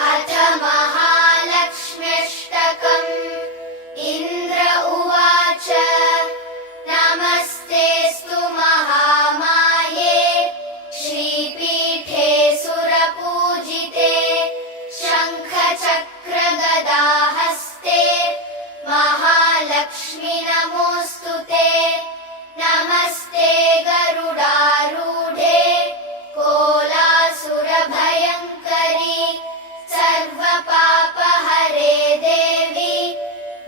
अथ महालक्ष्म्यष्टकम्। इन्द्र उवाच नमस्तेऽस्तु महामाये श्रीपीठे सुरपूजिते शङ्खचक्रगदाहस्ते महालक्ष्मि नमोऽस्तु ते। नमस्ते गरुडारूढे कोलासुरभयङ्करी सर्वपापहरे देवी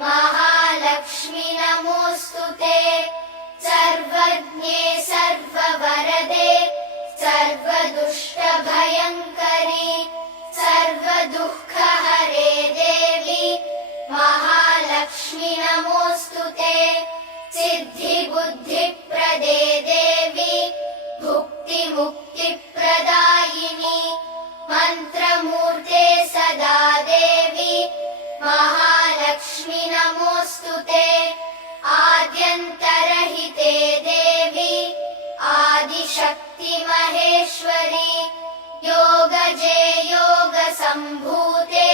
महालक्ष्मि नमोऽस्तु ते। सर्वज्ञे सर्ववरदे सर्वदुष्टभयङ्करी सर्वदुःखहरे देवी महालक्ष्मि नमोऽस्तु ते। सिद्धिबुद्धिप्रदे देवी भुक्तिमुक्तिप्रदायिनी मन्त्रमूर्ते सदा देवी महालक्ष्मि नमोऽस्तु ते। आद्यन्तरहिते देवी आदिशक्ति महेश्वरी योगजे योगसम्भूते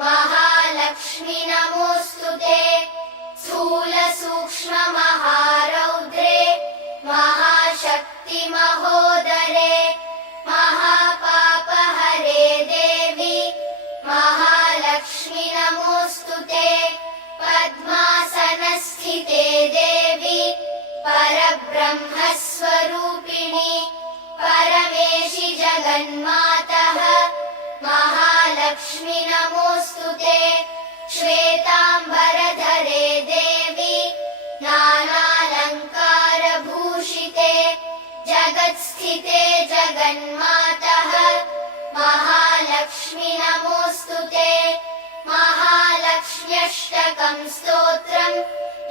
महालक्ष्मि नमोऽस्तु ते। स्थूलसूक्ष्ममहारौद्रे महाशक्ति महोदरे महापापहरे देवी महालक्ष्मि नमोऽस्तु ते। पद्मासनस्थिते देवी परब्रह्मस्वरूपिणी परमेशि जगन्मातः महालक्ष्मि नमोऽस्तु ते। श्वेताम्बरधरे देवी नानालङ्कारभूषिते जगत्स्थिते जगन्मातः महालक्ष्मि नमोऽस्तु ते। महालक्ष्म्यष्टकम् स्तोत्रम्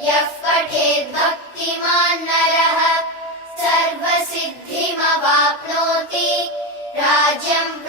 यः पठेद्भक्तिमान् नरः सर्वसिद्धिमवाप्नोति राज्यम्